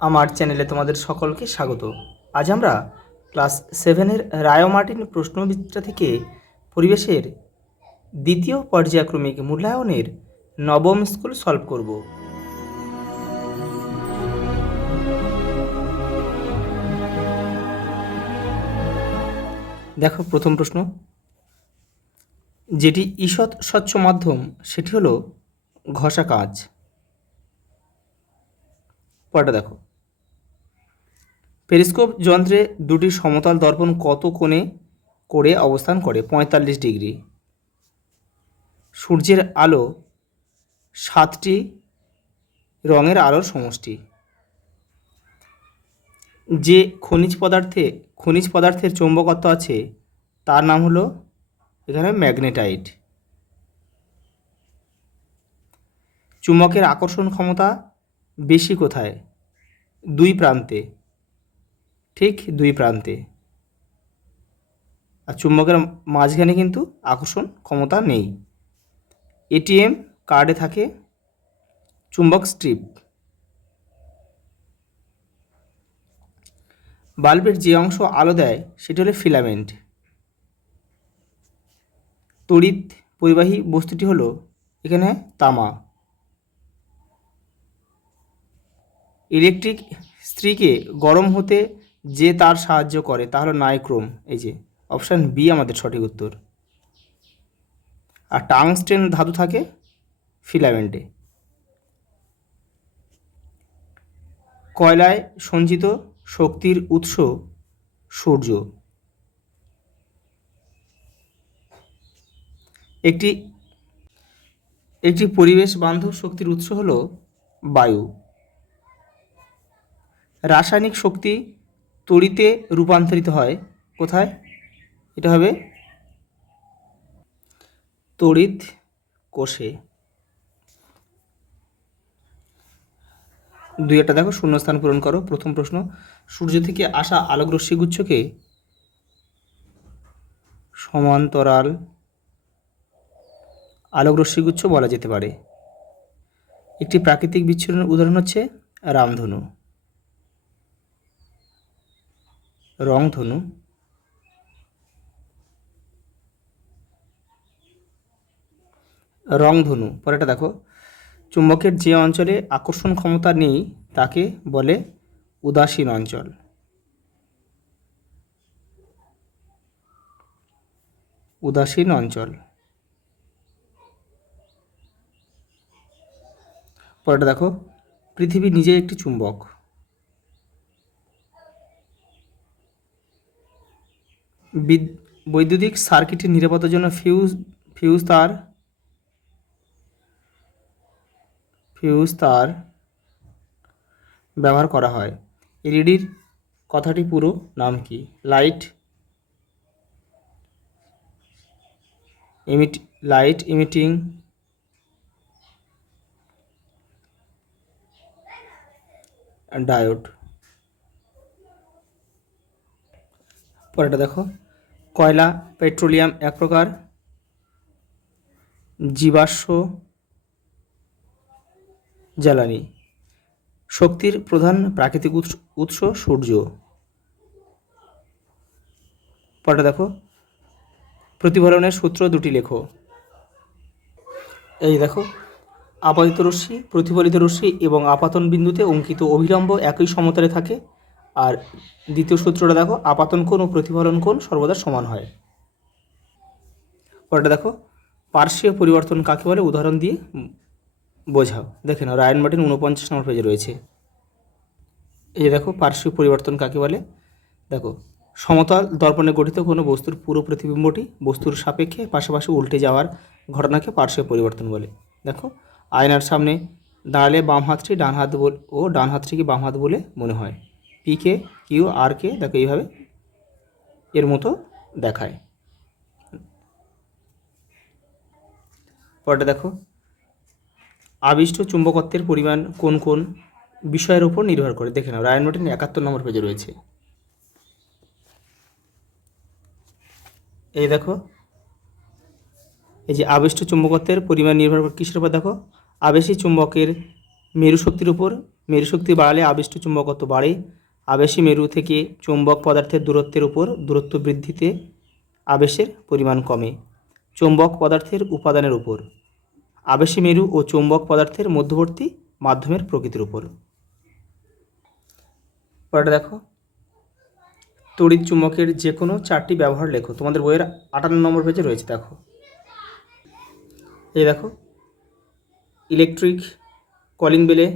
আমার চ্যানেলে তোমাদের সকলকে স্বাগত। আজ আমরা ক্লাস 7-এর রায় মার্টিন প্রশ্নবিচিত্রা থেকে পরিবেশের দ্বিতীয় পর্যায়ক্রমিক মূল্যায়নের নবম স্কুল সলভ করব। দেখো প্রথম প্রশ্ন, যেটি ঈষৎ স্বচ্ছ মাধ্যম সেটি হলো ঘষা কাঁচ। পরেরটা দেখো, পেরিস্কোপ যন্ত্রে দুটি সমতল দর্পণ কত কোণে করে অবস্থান করে? 45 ডিগ্রি। সূর্যের আলো 7টি রঙের আলোর সমষ্টি। যে খনিজ পদার্থের চৌম্বকত্ব আছে তার নাম হলো এখানে ম্যাগনেটাইট। চুম্বকের আকর্ষণ ক্ষমতা বেশি কোথায়? দুই প্রান্তে, ঠিক দুই প্রান্তে। আর চুম্বকের মাঝখানে কিন্তু আকর্ষণ ক্ষমতা নেই। এটিএম কার্ডে থাকে চুম্বক স্ট্রিপ। বাল্বের যে অংশ আলো দেয় সেটি হলো ফিলামেন্ট। তড়িৎ পরিবাহী বস্তুটি হলো এখানে তামা। ইলেকট্রিক ইস্ত্রিকে গরম হতে যে তার সাহায্য করে তা হলো নাইক্রোম। এই যে অপশান বি আমাদের সঠিক উত্তর। আর টাংস্টেন ধাতু থাকে ফিলামেন্টে। কয়লায় সঞ্চিত শক্তির উৎস সূর্য। একটি পরিবেশ বান্ধব শক্তির উৎস হলো বায়ু। রাসায়নিক শক্তি তড়িতে রূপান্তরিত হয় কোথায়? এটা হবে তড়িৎ কোষে। দুই একটা দেখো, শূন্যস্থান পূরণ করো। প্রথম প্রশ্ন, সূর্য থেকে আসা আলোক রশ্মিগুচ্ছকে সমান্তরাল আলোক রশ্মিগুচ্ছ বলা যেতে পারে। একটি প্রাকৃতিক বিচ্ছুরণের উদাহরণ হচ্ছে রামধনু, রংধনু। রংধনু। পরেরটা দেখো, চুম্বকের যে অঞ্চলে আকর্ষণ ক্ষমতা নেই তাকে বলে উদাসীন অঞ্চল। উদাসীন অঞ্চল। পরেরটা দেখো, পৃথিবী নিজে একটি চুম্বক। বৈদ্যুতিক সার্কিটের নিরাপত্তার জন্য ফিউজ তার ব্যবহার করা হয়। এলইডির কথাটি পুরো নাম কি? Light emitting diode. পরেরটা দেখো, কয়লা পেট্রোলিয়াম এক প্রকার জীবাশ্ম জ্বালানি। শক্তির প্রধান প্রাকৃতিক উৎস সূর্য। পরেরটা দেখো, প্রতিফলনের সূত্র দুটি লেখো। এই দেখো, আপাতিত রশ্মি, প্রতিফলিত রশ্মি এবং আপাতন বিন্দুতে অঙ্কিত অভিলম্ব একই সমতলে থাকে। আর দ্বিতীয় সূত্রটা দেখো, আপাতন কোণ ও প্রতিফলন কোণ সর্বদা সমান হয়। পরেরটা দেখো, পার্শ্বীয় পরিবর্তন কাকে বলে? উদাহরণ দিয়ে বোঝাও। দেখে নাও, রায়ান মার্টিন 49 নম্বর পেজে রয়েছে। এই যে দেখো, পার্শ্বীয় পরিবর্তন কাকে বলে? দেখো, সমতল দর্পণে গঠিত কোনো বস্তুর পুরো প্রতিবিম্বটি বস্তুর সাপেক্ষে পাশাপাশি উল্টে যাওয়ার ঘটনাকে পার্শ্বীয় পরিবর্তন বলে। দেখো, আয়নার সামনে দাঁড়ালে বাম হাতটি ডান হাত ও ডান হাতটিকে বাম হাত বলে মনে হয়। পিকে কিউ আর কে দেখো এইভাবে এর মতো দেখায়। পরেরটা দেখো, আবিষ্ট চুম্বকত্বের পরিমাণ কোন কোন বিষয়ের উপর নির্ভর করে? দেখে নাও, রায়ান মার্টিন 71 নম্বর পেজে রয়েছে। এই দেখো, এই যে আবিষ্ট চুম্বকত্বের পরিমাণ নির্ভর করে কিসের উপর? দেখো, আবেশী চুম্বকের মেরু শক্তির উপর মেরুশক্তি বাড়ালে আবেষ্ট চুম্বকত্ব বাড়ে। আবেশী মেরু থেকে চৌম্বক পদার্থের দূরত্বের উপর দূরত্ব বৃদ্ধিতে আবেশের পরিমাণ কমে। চৌম্বক পদার্থের উপাদানের উপর, আবেশী মেরু ও চৌম্বক পদার্থের মধ্যবর্তী মাধ্যমের প্রকৃতির উপর। পরেরটা দেখো, তড়িৎ চুম্বকের যে কোনো 4টি ব্যবহার লেখো। তোমাদের বইয়ের 58 নম্বর পেজে রয়েছে। দেখো, এই দেখো, ইলেকট্রিক কলিং বেলে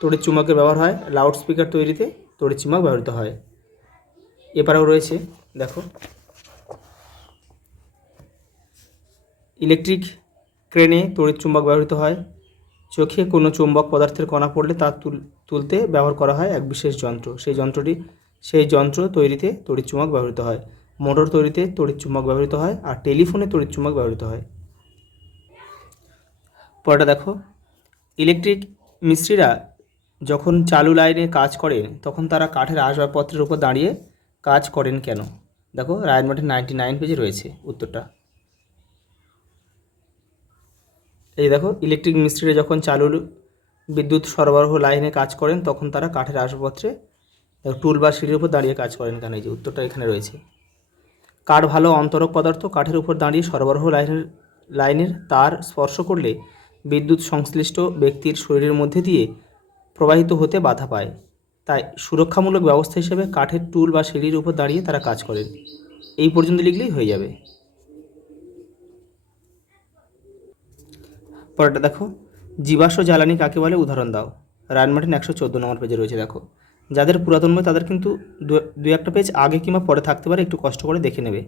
তড়িৎ চুম্বকের ব্যবহার হয়। লাউড স্পিকার তৈরিতে তড়িৎ চুম্বক ব্যবহৃত হয়। এপারেও রয়েছে, দেখো, ইলেকট্রিক ক্রেনে তড়িৎ চুম্বক ব্যবহৃত হয়। চোখে কোনো চুম্বক পদার্থের কণা পড়লে তা তুলতে ব্যবহার করা হয় এক বিশেষ যন্ত্র। সেই যন্ত্র তৈরিতে তড়িৎ চুম্বক ব্যবহৃত হয়। মোটর তৈরিতে তড়িৎ চুম্বক ব্যবহৃত হয়। আর টেলিফোনে তড়িৎ চুম্বক ব্যবহৃত হয়। পরেরটা দেখো, ইলেকট্রিক মিস্ত্রিরা যখন চালু লাইনে কাজ করেন তখন তারা কাঠের আসবাবপত্রের উপর দাঁড়িয়ে কাজ করেন কেন? দেখো, রায়ন মার্টিন 99 পেজে রয়েছে উত্তরটা। এই দেখো, ইলেকট্রিক মিস্ত্রিরা যখন চালু বিদ্যুৎ সরবরাহ লাইনে কাজ করেন তখন তারা কাঠের আসবাবপত্রে টুল বা সিঁড়ির উপর দাঁড়িয়ে কাজ করেন কেন? এই যে উত্তরটা এখানে রয়েছে। কাঠ ভালো অন্তরক পদার্থ। কাঠের উপর দাঁড়িয়ে সরবরাহ লাইনের তার স্পর্শ করলে বিদ্যুৎ সংশ্লিষ্ট ব্যক্তির শরীরের মধ্যে দিয়ে প্রবাহিত হতে বাধা পায়। তাই সুরক্ষামূলক ব্যবস্থা হিসেবে কাঠের টুল বা সিঁড়ির উপর দাঁড়িয়ে তারা কাজ করেন। এই পর্যন্ত লিখলেই হয়ে যাবে। পরেরটা দেখো, জীবাশ্ম জ্বালানি কাকে বলে? উদাহরণ দাও। রায়ন মার্টিন 114 নম্বর পেজে রয়েছে। দেখো, যাদের পুরাতন বই তাদের কিন্তু দু একটা পেজ আগে কিংবা পরে থাকতে পারে, একটু কষ্ট করে দেখে নেবে।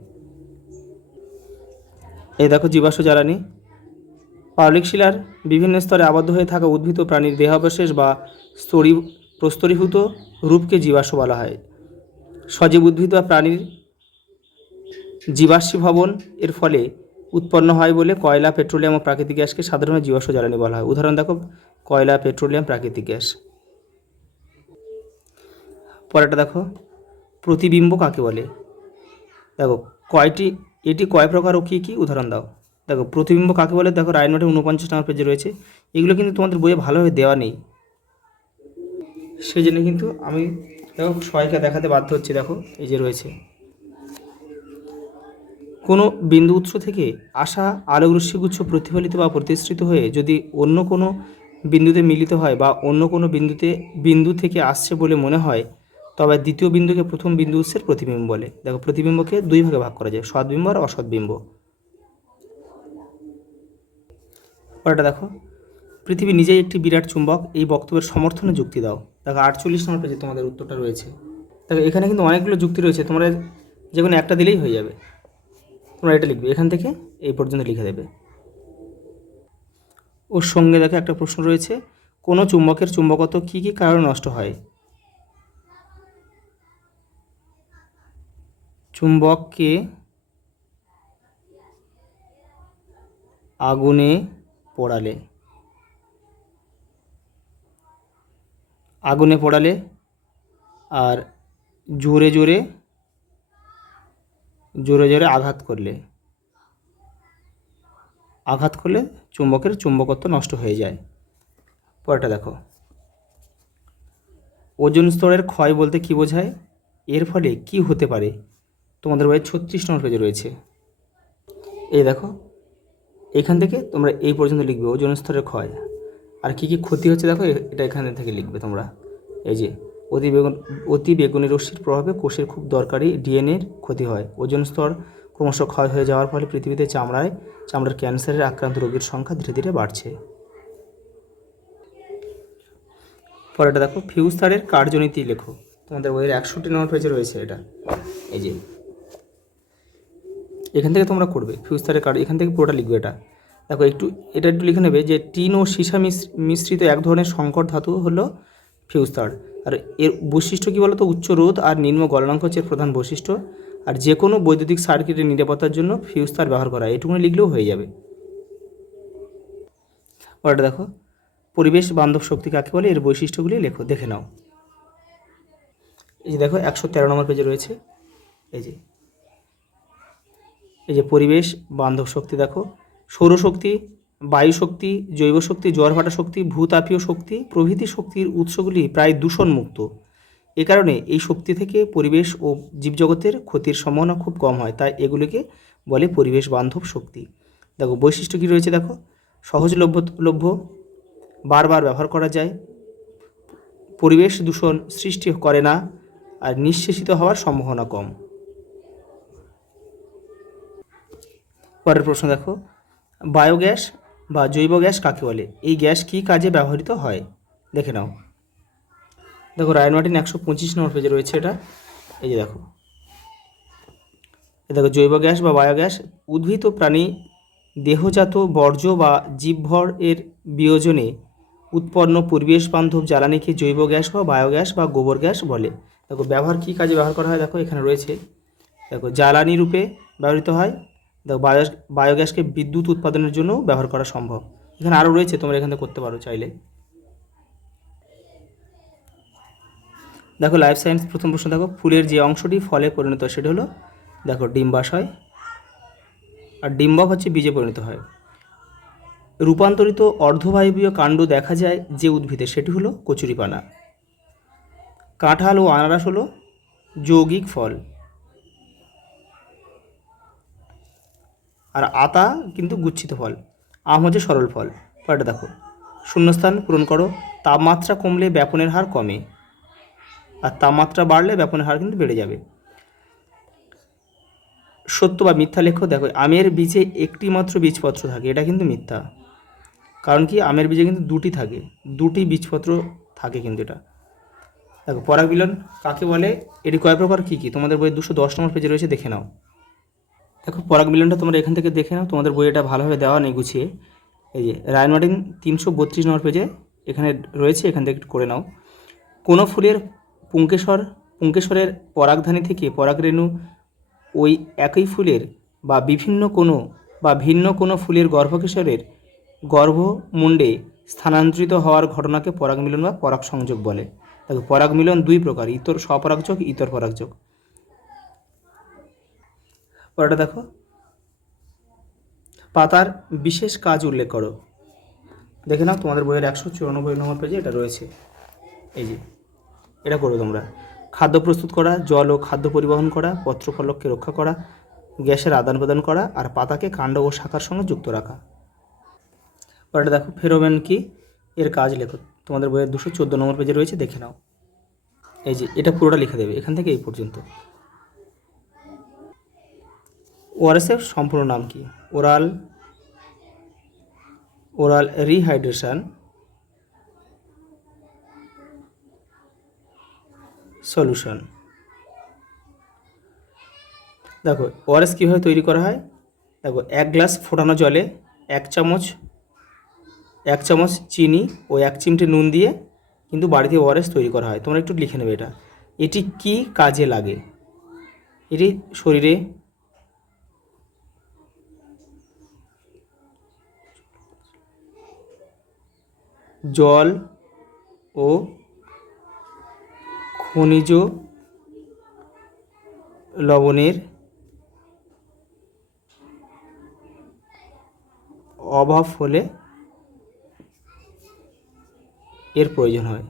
এই দেখো, জীবাশ্ম জ্বালানি পাললিক শিলার বিভিন্ন স্তরে আবদ্ধ হয়ে থাকা উদ্ভিদ ও প্রাণীর দেহাবশেষ বা প্রস্তরীভূত রূপকে জীবাশ্ম বলা হয়। সজীব উদ্ভিদ বা প্রাণীর জীবাশ্মীভবন এর ফলে উৎপন্ন হয় বলে কয়লা, পেট্রোলিয়াম ও প্রাকৃতিক গ্যাসকে সাধারণত জীবাশ্ম জ্বালানি বলা হয়। উদাহরণ দেখো, কয়লা, পেট্রোলিয়াম, প্রাকৃতিক গ্যাস। পরেরটা দেখো, প্রতিবিম্ব কাকে বলে? দেখো, এটি কয় প্রকার ও কী কী? উদাহরণ দাও। দেখো, প্রতিবিম্ব কাকে বলে? দেখো, রায়ন মার্টিন 49 নম্বর পেজে রয়েছে। এগুলো কিন্তু তোমাদের বইয়ে ভালোভাবে দেওয়া নেই, সেই জন্য কিন্তু আমি দেখো সবাইকে দেখাতে বাধ্য হচ্ছি। দেখো, এই যে রয়েছে, কোনো বিন্দু উৎস থেকে আসা আলোকরশ্মিগুচ্ছ প্রতিফলিত বা প্রতিসৃত হয়ে যদি অন্য কোনো বিন্দুতে মিলিত হয় বা অন্য কোনো বিন্দু থেকে আসছে বলে মনে হয়, তবে দ্বিতীয় বিন্দুকে প্রথম বিন্দু উৎসের প্রতিবিম্ব বলে। দেখো, প্রতিবিম্বকে 2 ভাগে ভাগ করা যায়, সদ্বিম্ব আর অসদ্বিম্ব। পরেরটা দেখো, পৃথিবী নিজেই একটি বিরাট চুম্বক। এই বক্তব্যের সমর্থনে যুক্তি দাও। দেখো, 48 নম্বর পেজে তোমাদের উত্তরটা রয়েছে। দেখো, এখানে কিন্তু অনেকগুলো যুক্তি রয়েছে, তোমরা যে কোনো একটা দিলেই হয়ে যাবে। তোমরা এটা লিখবে, এখান থেকে এই পর্যন্ত লিখে দেবে। ওর সঙ্গে দেখো একটা প্রশ্ন রয়েছে, কোনো চুম্বকের চুম্বকত্ব কী কী কারণে নষ্ট হয়? চুম্বককে আগুনে পোড়ালে আর জোরে জোরে আঘাত করলে চুম্বকের চুম্বকত্ব নষ্ট হয়ে যায়। পরেরটা দেখো, ওজোন স্তরের ক্ষয় বলতে কী বোঝায়? এর ফলে কি হতে পারে? তোমাদের বইয়ে 36 নম্বর পেজে রয়েছে। এই দেখো, এখান থেকে তোমরা এই পর্যন্ত লিখবে ওজোন স্তরের ক্ষয় আর কী কী ক্ষতি হচ্ছে। দেখো, এটা এখান থেকে লিখবে তোমরা। এই যে, অতি বেগুনি রশ্মির প্রভাবে কোষের খুব দরকারি ডিএনএর ক্ষতি হয়। ওজোন স্তর ক্রমশ ক্ষয় হয়ে যাওয়ার ফলে পৃথিবীতে চামড়ার ক্যান্সারের আক্রান্ত রোগীর সংখ্যা ধীরে ধীরে বাড়ছে। পরেরটা দেখো, ফিউজ তারের কার্যনীতি লেখো। তোমাদের বইয়ের 61 নম্বর পেজে রয়েছে এটা। এই যে, এখান থেকে তোমরা করবে ফিউজ তারের এখান থেকে পুরোটা লিখবে। এটা দেখো, এটা একটু লিখে নেবে যে টিন ও সীসা মিশ্রিত এক ধরনের সংকর ধাতু হলো ফিউজ তার। আর এর বৈশিষ্ট্য কী বলো তো? উচ্চ রোধ আর নিম্ন গলনাঙ্ক হচ্ছে এর প্রধান বৈশিষ্ট্য। আর যে কোনো বৈদ্যুতিক সার্কিটের নিরাপত্তার জন্য ফিউজ তার ব্যবহার করা, এটুকুনি লিখলেও হয়ে যাবে। পরেরটা দেখো, পরিবেশ বান্ধব শক্তি কাকে বলে? এর বৈশিষ্ট্যগুলি লেখো, দেখে নাও। এই যে দেখো, 113 নম্বর পেজে রয়েছে। এই যে পরিবেশ বান্ধব শক্তি। দেখো, সৌরশক্তি বায়ু শক্তি, জৈব শক্তি, জোয়ারভাটা শক্তি, ভূতাপীয় শক্তি প্রভৃতি শক্তির উৎসগুলি প্রায় দূষণমুক্ত। এ কারণে এই শক্তি থেকে পরিবেশ ও জীবজগতের ক্ষতির সম্ভাবনা খুব কম হয়, তাই এগুলিকে বলে পরিবেশ বান্ধব শক্তি। দেখো বৈশিষ্ট্য কী রয়েছে, দেখো সহজলভ্য, বারবার ব্যবহার করা যায়, পরিবেশ দূষণ সৃষ্টি করে না, আর নিঃশেষিত হওয়ার সম্ভাবনা কম। পরের প্রশ্ন দেখো, বায়োগ্যাস বা জৈব গ্যাস কাকে বলে? এই গ্যাস কী কাজে ব্যবহৃত হয়? দেখে নাও। দেখো রায়ন মার্টিন 125 নম্বর পেজে রয়েছে এটা। এই যে দেখো, দেখো জৈব গ্যাস বা বায়োগ্যাস উদ্ভিদ ও প্রাণী দেহজাত বর্জ্য বা জীবভর এর বিয়োজনে উৎপন্ন পরিবেশ বান্ধব জ্বালানিকে জৈব গ্যাস বা বায়োগ্যাস বা গোবর গ্যাস বলে। দেখো ব্যবহার কী কাজে ব্যবহার করা হয়, দেখো এখানে রয়েছে। দেখো জ্বালানি রূপে ব্যবহৃত হয়। দেখো বায়োগ্যাসকে বিদ্যুৎ উৎপাদনের জন্য ব্যবহার করা সম্ভব। এখানে আরও রয়েছে, তোমরা এখান থেকে করতে পারো চাইলে। দেখো লাইফ সায়েন্স প্রথম প্রশ্ন, দেখো ফুলের যে অংশটি ফলে পরিণত হয় সেটি হলো, দেখো ডিম্বাশয়, আর ডিম্বক হচ্ছে বীজে পরিণত হয়। রূপান্তরিত অর্ধবায়বীয় কাণ্ড দেখা যায় যে উদ্ভিদে সেটি হলো কচুরিপানা। কাঁঠাল ও আনারস হলো যৌগিক ফল, আর আতা কিন্তু গুচ্ছিত ফল। আম হচ্ছে সরল ফল। পরেরটা দেখো, শূন্যস্থান পূরণ করো। তাপমাত্রা কমলে ব্যাপনের হার কমে, আর তাপমাত্রা বাড়লে ব্যাপনের হার কিন্তু বেড়ে যাবে। সত্য বা মিথ্যা লেখো। দেখো আমের বীজে একটি মাত্র বীজপত্র থাকে, এটা কিন্তু মিথ্যা। কারণ কি, আমের বীজে কিন্তু দুটি থাকে, দুটি বীজপত্র থাকে কিন্তু এটা। দেখো পরাগ মিলন কাকে বলে? এটি কয় প্রকার, কী কী? তোমাদের বইয়ে 210 নম্বর পেজে রয়েছে, দেখে নাও। দেখো পরাগ মিলনটা তোমরা এখান থেকে দেখে নাও, তোমাদের বই এটা ভালোভাবে দেওয়া নেই গুছিয়ে। এই যে রায়ন মার্টিন 332 নম্বর পেজে এখানে রয়েছে, এখান থেকে একটু করে নাও। কোনো ফুলের পুংকেশরের পরাগধানী থেকে পরাগরেণু ওই একই ফুলের বা ভিন্ন কোনো ফুলের গর্ভকেশরের গর্ভমুণ্ডে স্থানান্তরিত হওয়ার ঘটনাকে পরাগ মিলন বা পরাগ সংযোগ বলে। দেখো পরাগ মিলন দুই প্রকার, স্বপরাগযোগ, ইতর পরাগযোগ। পরেরটা দেখো, পাতার বিশেষ কাজ উল্লেখ করো। দেখে নাও তোমাদের বইয়ের 194 নম্বর পেজে এটা রয়েছে। এই যে এটা করো তোমরা। খাদ্য প্রস্তুত করা, জল ও খাদ্য পরিবহন করা, পত্রফলককে রক্ষা করা, গ্যাসের আদান প্রদান করা, আর পাতাকে কাণ্ড ও শাখার সঙ্গে যুক্ত রাখা। পরেরটা দেখো, ফেরোমন কি, এর কাজ লেখো। তোমাদের বইয়ের 214 নম্বর পেজে রয়েছে, দেখে নাও। এই যে এটা পুরোটা লিখে দেবে এখান থেকে এই পর্যন্ত। ওআরএসের সম্পূর্ণ নাম কি? Oral rehydration solution. দেখো ওআরএস কীভাবে তৈরি করা হয়, দেখো 1 গ্লাস ফোটানো জলে 1 চামচ চিনি ও 1 চিমটে নুন দিয়ে কিন্তু বাড়িতে ওআরএস তৈরি করা হয়। তোমরা একটু লিখে নেবে এটা। এটি কি কাজে লাগে? এটি শরীরে জল ও খনিজ লবণের অভাব হলে এর প্রয়োজন হয়।